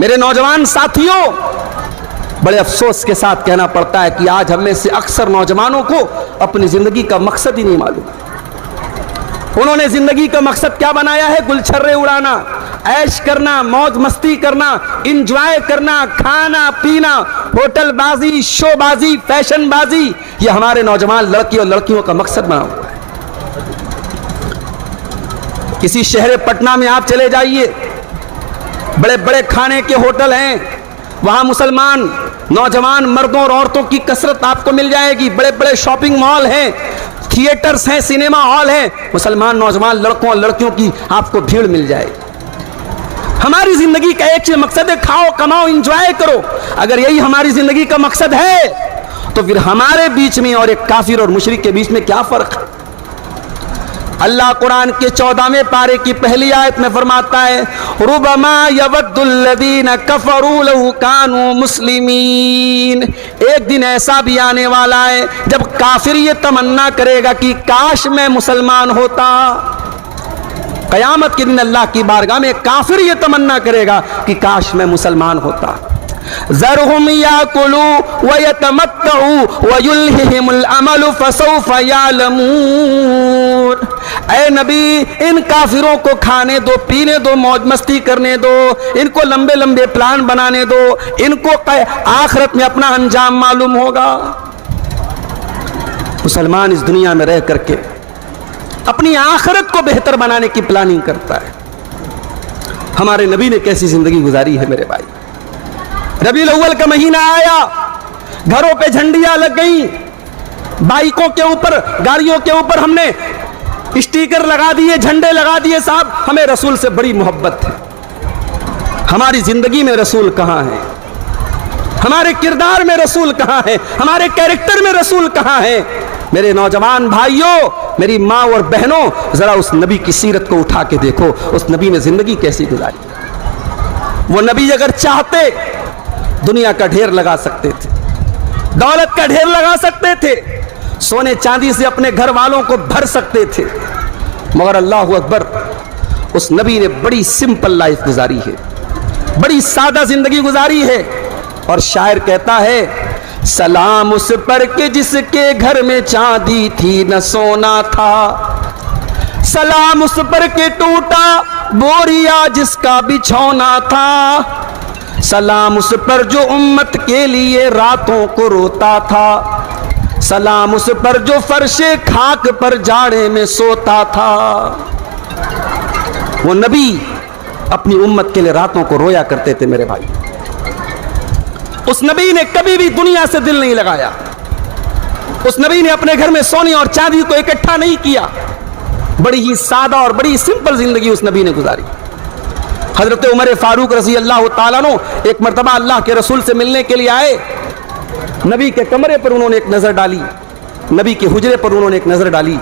میرے نوجوان ساتھیوں، بڑے افسوس کے ساتھ کہنا پڑتا ہے کہ آج ہم میں سے اکثر نوجوانوں کو اپنی زندگی کا مقصد ہی نہیں معلوم۔ انہوں نے زندگی کا مقصد کیا بنایا ہے؟ گلچھرے اڑانا، عیش کرنا، موج مستی کرنا، انجوائے کرنا، کھانا پینا، ہوٹل بازی، شو بازی، فیشن بازی، یہ ہمارے نوجوان لڑکی اور لڑکیوں کا مقصد بنا ہوا ہے۔ کسی شہر پٹنہ میں آپ چلے جائیے، بڑے بڑے کھانے کے ہوٹل ہیں، وہاں مسلمان نوجوان مردوں اور عورتوں کی کثرت آپ کو مل جائے گی۔ بڑے بڑے شاپنگ مال ہیں، تھیٹرز ہیں، سینما ہال ہیں، مسلمان نوجوان لڑکوں اور لڑکیوں کی آپ کو بھیڑ مل جائے گی۔ ہماری زندگی کا ایک مقصد ہے کھاؤ کماؤ انجوائے کرو۔ اگر یہی ہماری زندگی کا مقصد ہے تو پھر ہمارے بیچ میں اور ایک کافر اور مشرک کے بیچ میں کیا فرق ہے؟ اللہ قرآن کے 14ویں پارے کی پہلی آیت میں فرماتا ہے ربما یود الذین کفروا لو کانوا مسلمین۔ ایک دن ایسا بھی آنے والا ہے جب کافر یہ تمنا کرے گا کہ کاش میں مسلمان ہوتا۔ قیامت کے دن اللہ کی بارگاہ میں کافر یہ تمنا کرے گا کہ کاش میں مسلمان ہوتا۔ ذرهم یاکلوا ویتمتعوا ویلہہم الامل فسوف یعلمون۔ اے نبی، ان کافروں کو کھانے دو، پینے دو، موج مستی کرنے دو، ان کو لمبے لمبے پلان بنانے دو، ان کو آخرت میں اپنا انجام معلوم ہوگا۔ مسلمان اس دنیا میں رہ کر کے اپنی آخرت کو بہتر بنانے کی پلاننگ کرتا ہے۔ ہمارے نبی نے کیسی زندگی گزاری ہے میرے بھائی۔ ربیع الاول کا مہینہ آیا، گھروں پہ جھنڈیاں لگ گئیں، بائکوں کے اوپر، گاڑیوں کے اوپر ہم نے اسٹیکر لگا دیے، جھنڈے لگا دیے۔ صاحب، ہمیں رسول سے بڑی محبت ہے۔ ہماری زندگی میں رسول کہاں ہے؟ ہمارے کردار میں رسول کہاں ہے؟ ہمارے کیریکٹر میں رسول کہاں ہے؟ میرے نوجوان بھائیوں، میری ماں اور بہنوں، ذرا اس نبی کی سیرت کو اٹھا کے دیکھو، اس نبی نے زندگی کیسی گزاری۔ وہ نبی اگر چاہتے دنیا کا ڈھیر لگا سکتے تھے، دولت کا ڈھیر لگا سکتے تھے، سونے چاندی سے اپنے گھر والوں کو بھر سکتے تھے، مگر اللہ اکبر، اس نبی نے بڑی سمپل لائف گزاری ہے، بڑی سادہ زندگی گزاری ہے۔ اور شاعر کہتا ہے سلام اس پر کہ جس کے گھر میں چاندی تھی نہ سونا تھا، سلام اس پر کہ ٹوٹا بوریا جس کا بچھونا تھا، سلام اس پر جو امت کے لیے راتوں کو روتا تھا، سلام اس پر جو فرش خاک پر جاڑے میں سوتا تھا۔ وہ نبی اپنی امت کے لیے راتوں کو رویا کرتے تھے میرے بھائی۔ اس نبی نے کبھی بھی دنیا سے دل نہیں لگایا، اس نبی نے اپنے گھر میں سونے اور چاندی کو اکٹھا نہیں کیا، بڑی ہی سادہ اور بڑی سمپل زندگی اس نبی نے گزاری۔ حضرت عمر فاروق رضی اللہ تعالیٰ عنہ ایک مرتبہ اللہ کے رسول سے ملنے کے لیے آئے، نبی کے کمرے پر انہوں نے ایک نظر ڈالی، نبی کے حجرے پر انہوں نے ایک نظر ڈالی۔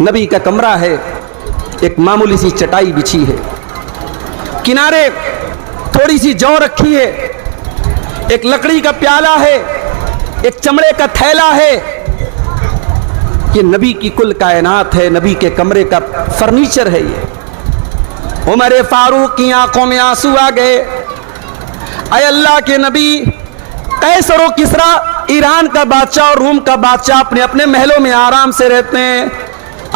نبی کا کمرہ ہے، ایک معمولی سی چٹائی بچھی ہے، کنارے تھوڑی سی جو رکھی ہے، ایک لکڑی کا پیالہ ہے، ایک چمڑے کا تھیلا ہے۔ یہ نبی کی کل کائنات ہے، نبی کے کمرے کا فرنیچر ہے یہ۔ عمر فاروق کی آنکھوں میں آنسو آ گئے۔ اے اللہ کے نبی، قیصر و کسریٰ ایران کا بادشاہ اور روم کا بادشاہ اپنے اپنے محلوں میں آرام سے رہتے ہیں،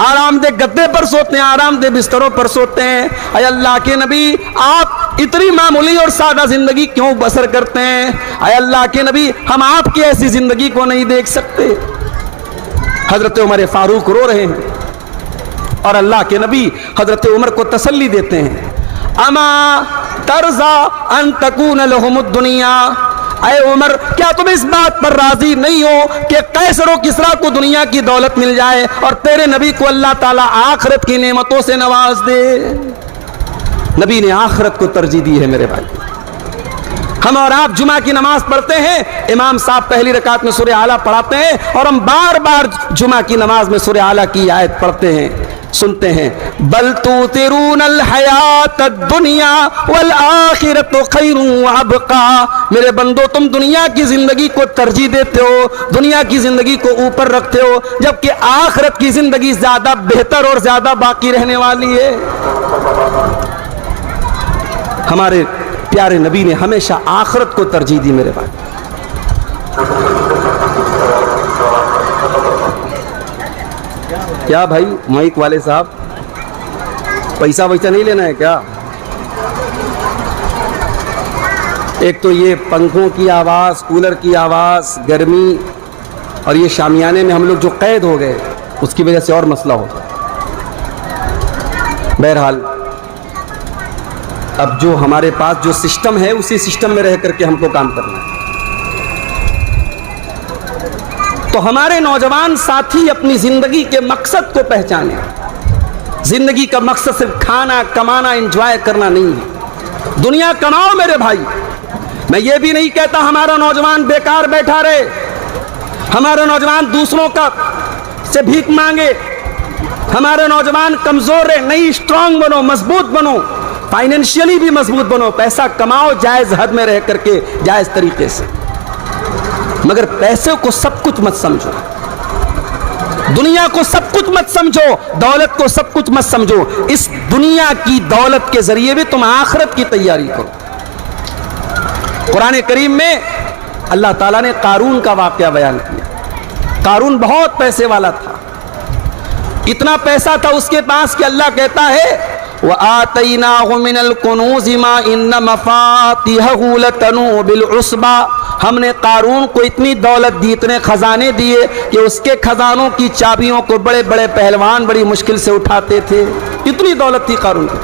آرام دہ گدے پر سوتے ہیں، آرام دہ بستروں پر سوتے ہیں۔ اے اللہ کے نبی، آپ اتنی معمولی اور سادہ زندگی کیوں بسر کرتے ہیں؟ اے اللہ کے نبی، ہم آپ کی ایسی زندگی کو نہیں دیکھ سکتے۔ حضرت عمر فاروق رو رہے ہیں اور اللہ کے نبی حضرت عمر کو تسلی دیتے ہیں، اما ترضا ان تکون لہم الدنیا، اے عمر کیا تم اس بات پر راضی نہیں ہو کہ قیصر و کسریٰ کو دنیا کی دولت مل جائے اور تیرے نبی کو اللہ تعالیٰ آخرت کی نعمتوں سے نواز دے؟ نبی نے آخرت کو ترجیح دی ہے میرے بھائی۔ ہم اور آپ جمعہ کی نماز پڑھتے ہیں، امام صاحب پہلی رکعت میں سورہ اعلیٰ پڑھاتے ہیں اور ہم بار بار جمعہ کی نماز میں سورہ اعلیٰ کی آیت پڑھتے ہیں، سنتے ہیں، بل تؤثرون الحیات الدنیا والآخرۃ خیر وابقیٰ۔ میرے بندو، تم دنیا کی زندگی کو ترجیح دیتے ہو، دنیا کی زندگی کو اوپر رکھتے ہو، جبکہ آخرت کی زندگی زیادہ بہتر اور زیادہ باقی رہنے والی ہے۔ ہمارے پیارے نبی نے ہمیشہ آخرت کو ترجیح دی میرے بھائی. کیا بھائی مائک والے صاحب پیسہ ویسا نہیں لینا ہے کیا؟ ایک تو یہ پنکھوں کی آواز، کولر کی آواز، گرمی، اور یہ شامیانے میں ہم لوگ جو قید ہو گئے اس کی وجہ سے اور مسئلہ ہوتا ہے. بہرحال اب جو ہمارے پاس جو سسٹم ہے اسی سسٹم میں رہ کر کے ہم کو کام کرنا ہے. تو ہمارے نوجوان ساتھی اپنی زندگی کے مقصد کو پہچانیں. زندگی کا مقصد صرف کھانا، کمانا، انجوائے کرنا نہیں ہے. دنیا کماؤ میرے بھائی. میں یہ بھی نہیں کہتا ہمارا نوجوان بیکار بیٹھا رہے، ہمارے نوجوان دوسروں کا سے بھیک مانگے، ہمارے نوجوان کمزور رہے. نہیں، اسٹرانگ بنو، مضبوط بنو، فائنینشیلی بھی مضبوط بنو، پیسہ کماؤ جائز حد میں رہ کر کے، جائز طریقے سے. مگر پیسے کو سب کچھ مت سمجھو، دنیا کو سب کچھ مت سمجھو، دولت کو سب کچھ مت سمجھو. اس دنیا کی دولت کے ذریعے بھی تم آخرت کی تیاری کرو. قرآن کریم میں اللہ تعالیٰ نے قارون کا واقعہ بیان کیا. قارون بہت پیسے والا تھا، اتنا پیسہ تھا اس کے پاس کہ اللہ کہتا ہے وَآتَيْنَاهُ مِنَ الْكُنُوزِ مَا إِنَّ مَفَاتِحَهُ لَتَنُوءُ بِالْعُصْبَةِ. ہم نے قارون کو اتنی دولت دی، اتنے خزانے دیے کہ اس کے خزانوں کی چابیوں کو بڑے بڑے پہلوان بڑی مشکل سے اٹھاتے تھے. اتنی دولت تھی قارون کی.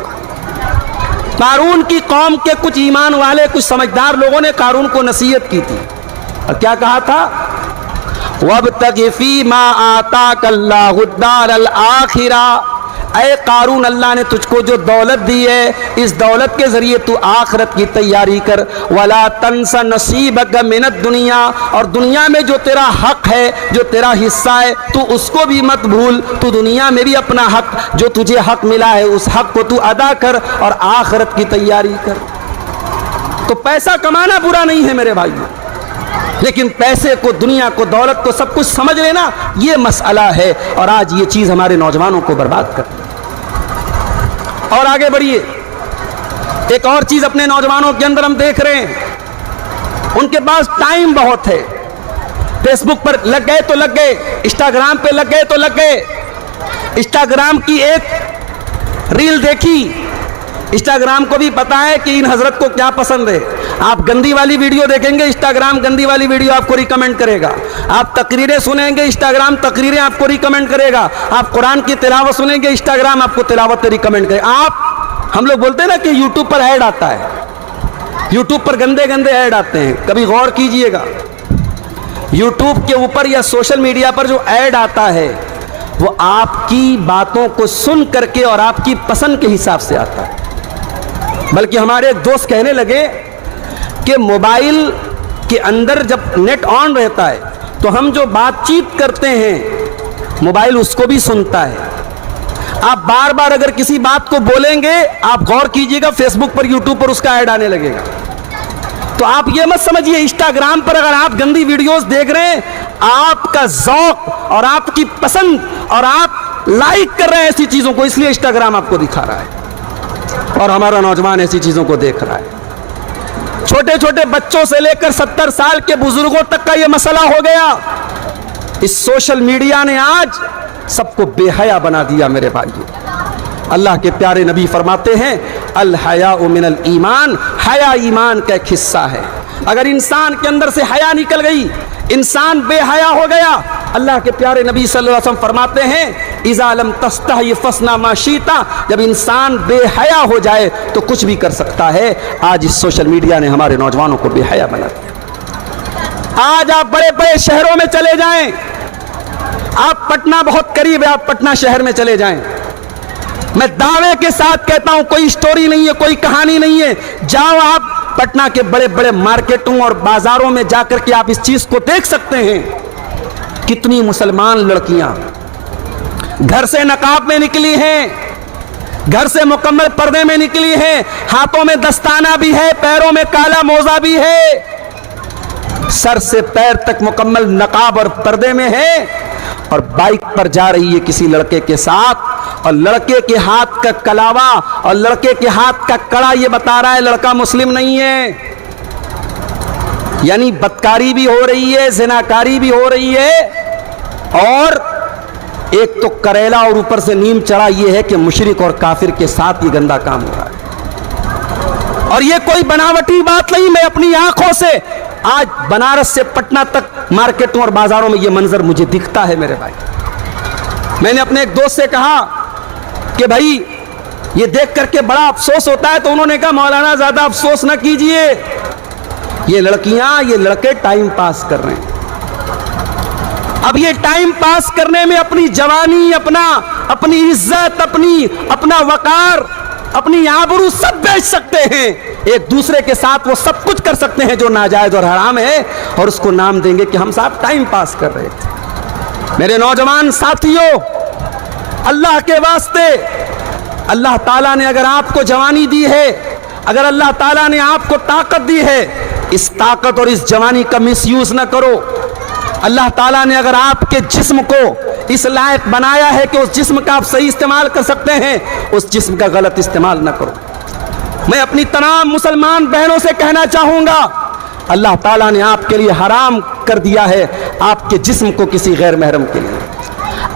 قارون کی قوم کے کچھ ایمان والے، کچھ سمجھدار لوگوں نے قارون کو نصیحت کی تھی، اور کیا کہا تھا؟ وَابْتَغِ فِي مَا آتَاكَ اللَّهُ الدَّارَ الْآخِرَةَ. اے قارون، اللہ نے تجھ کو جو دولت دی ہے، اس دولت کے ذریعے تو آخرت کی تیاری کر. وَلَا تَنْسَ نَصِيبَكَ مِنَ الدُّنْيَا. اور دنیا میں جو تیرا حق ہے، جو تیرا حصہ ہے، تو اس کو بھی مت بھول. تو دنیا میں بھی اپنا حق، جو تجھے حق ملا ہے، اس حق کو تو ادا کر اور آخرت کی تیاری کر. تو پیسہ کمانا برا نہیں ہے میرے بھائیو، لیکن پیسے کو، دنیا کو، دولت کو سب کچھ سمجھ لینا یہ مسئلہ ہے. اور آج یہ چیز ہمارے نوجوانوں کو برباد کر. اور آگے بڑھیے، ایک اور چیز اپنے نوجوانوں کے اندر ہم دیکھ رہے ہیں، ان کے پاس ٹائم بہت ہے. فیس بک پر لگ گئے تو لگ گئے، انسٹاگرام پہ لگ گئے تو لگ گئے. انسٹاگرام کی ایک ریل دیکھی، انسٹاگرام کو بھی پتا ہے کہ ان حضرت کو کیا پسند ہے. آپ گندی والی ویڈیو دیکھیں گے، انسٹاگرام گندی والی ویڈیو آپ کو ریکمینڈ کرے گا. آپ تقریریں سنیں گے، انسٹاگرام تقریریں آپ کو ریکمینڈ کرے گا. آپ قرآن کی تلاوت سنیں گے، انسٹاگرام آپ کو تلاوت ریکمینڈ کرے گا. ہم لوگ بولتے ہیں نا کہ یوٹیوب پر ایڈ آتا ہے، یوٹیوب پر گندے گندے ایڈ آتے ہیں. کبھی غور کیجئے گا، یوٹیوب کے اوپر یا سوشل میڈیا پر جو ایڈ آتا ہے وہ آپ کی باتوں کو سن کر کے اور آپ کی پسند کے حساب سے آتا ہے. بلکہ ہمارے ایک دوست کہنے لگے کہ موبائل کے اندر جب نیٹ آن رہتا ہے تو ہم جو بات چیت کرتے ہیں موبائل اس کو بھی سنتا ہے. آپ بار بار اگر کسی بات کو بولیں گے، آپ غور کیجئے گا، فیس بک پر، یوٹیوب پر اس کا ایڈ آنے لگے گا. تو آپ یہ مت سمجھیے انسٹاگرام پر اگر آپ گندی ویڈیوز دیکھ رہے ہیں، آپ کا ذوق اور آپ کی پسند اور آپ لائک کر رہے ہیں ایسی چیزوں کو، اس لیے انسٹاگرام آپ کو دکھا رہا ہے اور ہمارا نوجوان ایسی چیزوں کو دیکھ رہا ہے. چھوٹے چھوٹے بچوں سے لے کر 70 سال کے بزرگوں تک کا یہ مسئلہ ہو گیا. اس سوشل میڈیا نے آج سب کو بے حیا بنا دیا میرے بھائیو. اللہ کے پیارے نبی فرماتے ہیں الحیاء من الایمان، حیا ایمان کا ایک حصہ ہے. اگر انسان کے اندر سے حیا نکل گئی، انسان بے حیا ہو گیا. اللہ کے پیارے نبی صلی اللہ علیہ وسلم فرماتے ہیں اذا لم تستحی فاصنع ما شئت. جب انسان بے حیا ہو جائے تو کچھ بھی کر سکتا ہے. آج اس سوشل میڈیا نے ہمارے نوجوانوں کو بے حیا بنا دیا. آج آپ بڑے بڑے شہروں میں چلے جائیں، آپ پٹنہ بہت قریب ہے، آپ پٹنہ شہر میں چلے جائیں، میں دعوے کے ساتھ کہتا ہوں، کوئی سٹوری نہیں ہے، کوئی کہانی نہیں ہے، جاؤ آپ پٹنہ کے بڑے بڑے مارکیٹوں اور بازاروں میں جا کر کے آپ اس چیز کو دیکھ سکتے ہیں. کتنی مسلمان لڑکیاں گھر سے نقاب میں نکلی ہیں، گھر سے مکمل پردے میں نکلی ہیں، ہاتھوں میں دستانہ بھی ہے، پیروں میں کالا موزہ بھی ہے، سر سے پیر تک مکمل نقاب اور پردے میں ہے، اور بائک پر جا رہی ہے کسی لڑکے کے ساتھ, اور لڑکے کے ہاتھ کا کلاوا اور لڑکے کے ہاتھ کا کڑا یہ بتا رہا ہے لڑکا مسلم نہیں ہے. یعنی بدکاری بھی ہو رہی ہے, زناکاری بھی ہو رہی ہے, اور ایک تو کریلا اور اوپر سے نیم چڑھا یہ ہے کہ مشرک اور کافر کے ساتھ یہ گندا کام ہو رہا ہے. اور یہ کوئی بناوٹی بات نہیں, میں اپنی آنکھوں سے آج بنارس سے پٹنہ تک مارکیٹوں اور بازاروں میں یہ منظر مجھے دکھتا ہے میرے بھائی. میں نے اپنے ایک دوست سے کہا کہ بھائی یہ دیکھ کر کے بڑا افسوس ہوتا ہے, تو انہوں نے کہا مولانا زیادہ افسوس نہ کیجئے, یہ لڑکیاں یہ لڑکے ٹائم پاس کر رہے ہیں. اب یہ ٹائم پاس کرنے میں اپنی جوانی, اپنی عزت, اپنا وقار, اپنی آبرو سب بیچ سکتے ہیں. ایک دوسرے کے ساتھ وہ سب کچھ کر سکتے ہیں جو ناجائز اور حرام ہے, اور اس کو نام دیں گے کہ ہم صاحب ٹائم پاس کر رہے تھے. میرے نوجوان ساتھیوں, اللہ کے واسطے, اللہ تعالیٰ نے اگر آپ کو جوانی دی ہے, اگر اللہ تعالیٰ نے آپ کو طاقت دی ہے, اس طاقت اور اس جوانی کا مس یوز نہ کرو. اللہ تعالیٰ نے اگر آپ کے جسم کو اس لائق بنایا ہے کہ اس جسم کا آپ صحیح استعمال کر سکتے ہیں, اس جسم کا غلط استعمال نہ کرو. میں اپنی تمام مسلمان بہنوں سے کہنا چاہوں گا, اللہ تعالیٰ نے آپ کے لیے حرام کر دیا ہے آپ کے جسم کو کسی غیر محرم کے لیے.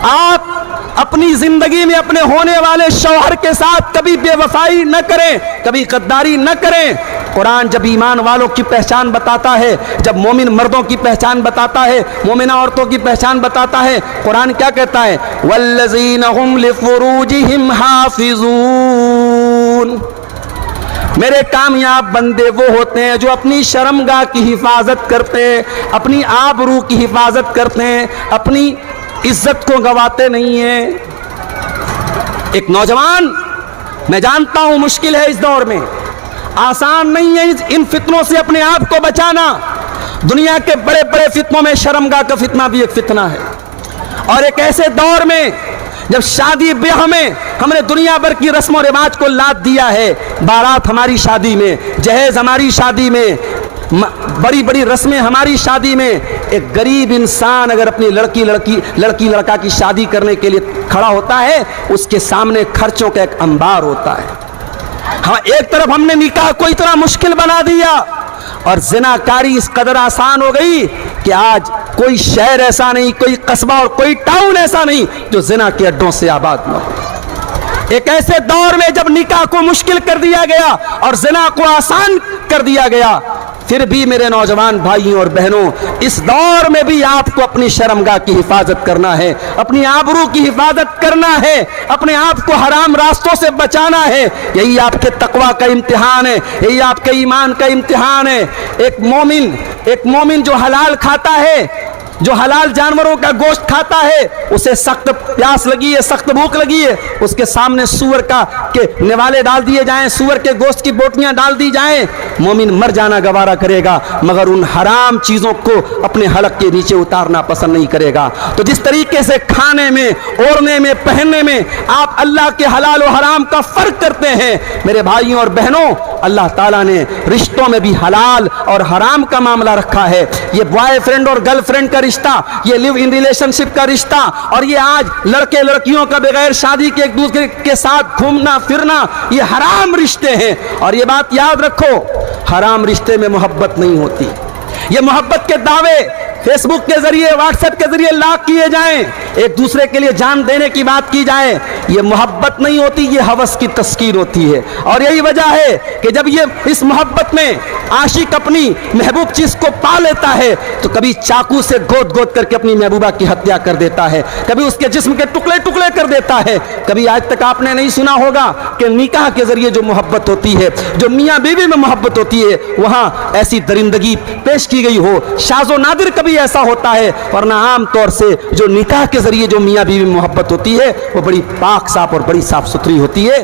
آپ اپنی زندگی میں اپنے ہونے والے شوہر کے ساتھ کبھی بے وفائی نہ کریں, کبھی غداری نہ کریں. قرآن جب ایمان والوں کی پہچان بتاتا ہے, جب مومن مردوں کی پہچان بتاتا ہے, مومنہ عورتوں کی پہچان بتاتا ہے, قرآن کیا کہتا ہے؟ والذین هم لفروجہم حافظون. میرے کامیاب بندے وہ ہوتے ہیں جو اپنی شرمگاہ کی حفاظت کرتے ہیں, اپنی آبرو کی حفاظت کرتے ہیں, اپنی عزت کو گواتے نہیں ہیں. ایک نوجوان, میں جانتا ہوں مشکل ہے اس دور میں, آسان نہیں ہے ان فتنوں سے اپنے آپ کو بچانا. دنیا کے بڑے بڑے فتنوں میں شرمگاہ کا فتنہ بھی ایک فتنہ ہے, اور ایک ایسے دور میں جب شادی بیاہ میں ہم نے دنیا بھر کی رسم و رواج کو لاد دیا ہے. بارات ہماری شادی میں, جہیز ہماری شادی میں, بڑی بڑی رسمیں ہماری شادی میں. ایک غریب انسان اگر اپنی لڑکی لڑکا کی شادی کرنے کے لیے کھڑا ہوتا ہے, اس کے سامنے خرچوں کا ایک انبار ہوتا ہے. ہاں, ایک طرف ہم نے نکاح کو اتنا مشکل بنا دیا, اور زناکاری اس قدر آسان ہو گئی کہ آج کوئی شہر ایسا نہیں, کوئی قصبہ اور کوئی ٹاؤن ایسا نہیں جو زنا کے اڈوں سے آباد نہ ہو. ایک ایسے دور میں جب نکاح کو مشکل کر دیا گیا اور زنا کو آسان کر دیا گیا, پھر بھی میرے نوجوان بھائیوں اور بہنوں, اس دور میں بھی آپ کو اپنی شرمگاہ کی حفاظت کرنا ہے, اپنی آبرو کی حفاظت کرنا ہے, اپنے آپ کو حرام راستوں سے بچانا ہے. یہی آپ کے تقویٰ کا امتحان ہے, یہی آپ کے ایمان کا امتحان ہے. ایک مومن جو حلال کھاتا ہے, جو حلال جانوروں کا گوشت کھاتا ہے, اسے سخت پیاس لگی ہے, سخت بھوک لگی ہے, اس کے سامنے سور کے نوالے ڈال دیے جائیں, سور کے گوشت کی بوٹیاں ڈال دی جائیں, مومن مر جانا گوارا کرے گا, مگر ان حرام چیزوں کو اپنے حلق کے نیچے اتارنا پسند نہیں کرے گا. تو جس طریقے سے کھانے میں, اوڑھنے میں, پہننے میں آپ اللہ کے حلال و حرام کا فرق کرتے ہیں, میرے بھائیوں اور بہنوں, اللہ تعالیٰ نے رشتوں میں بھی حلال اور حرام کا معاملہ رکھا ہے. یہ بوائے فرینڈ اور گرل فرینڈ کا رشتہ, یہ لیو ان ریلیشن شپ کا رشتہ, اور یہ آج لڑکے لڑکیوں کا بغیر شادی کے ایک دوسرے کے ساتھ گھومنا پھرنا, یہ حرام رشتے ہیں. اور یہ بات یاد رکھو, حرام رشتے میں محبت نہیں ہوتی. یہ محبت کے دعوے فیس بک کے ذریعے, واٹس ایپ کے ذریعے لاکھ کیے جائیں, ایک دوسرے کے لیے جان دینے کی بات کی جائے, یہ محبت نہیں ہوتی, یہ ہوس کی تسکین ہوتی ہے. اور یہی وجہ ہے کہ جب یہ اس محبت میں عاشق اپنی محبوب چیز کو پا لیتا ہے, تو کبھی چاقو سے گود گود کر کے اپنی محبوبہ کی ہتیا کر دیتا ہے, کبھی اس کے جسم کے ٹکڑے ٹکڑے کر دیتا ہے. کبھی آج تک آپ نے نہیں سنا ہوگا کہ نکاح کے ذریعے جو محبت ہوتی ہے, جو میاں بیوی میں محبت ہوتی ہے, وہاں ایسی درندگی پیش کی گئی ہو. شاذ و نادر کبھی ایسا ہوتا ہے, ورنہ عام طور سے جو نکاح کے ذریعے جو میاں بیوی میں محبت ہوتی ہے وہ بڑی پاک صاف اور بڑی صاف ستھری ہوتی ہے.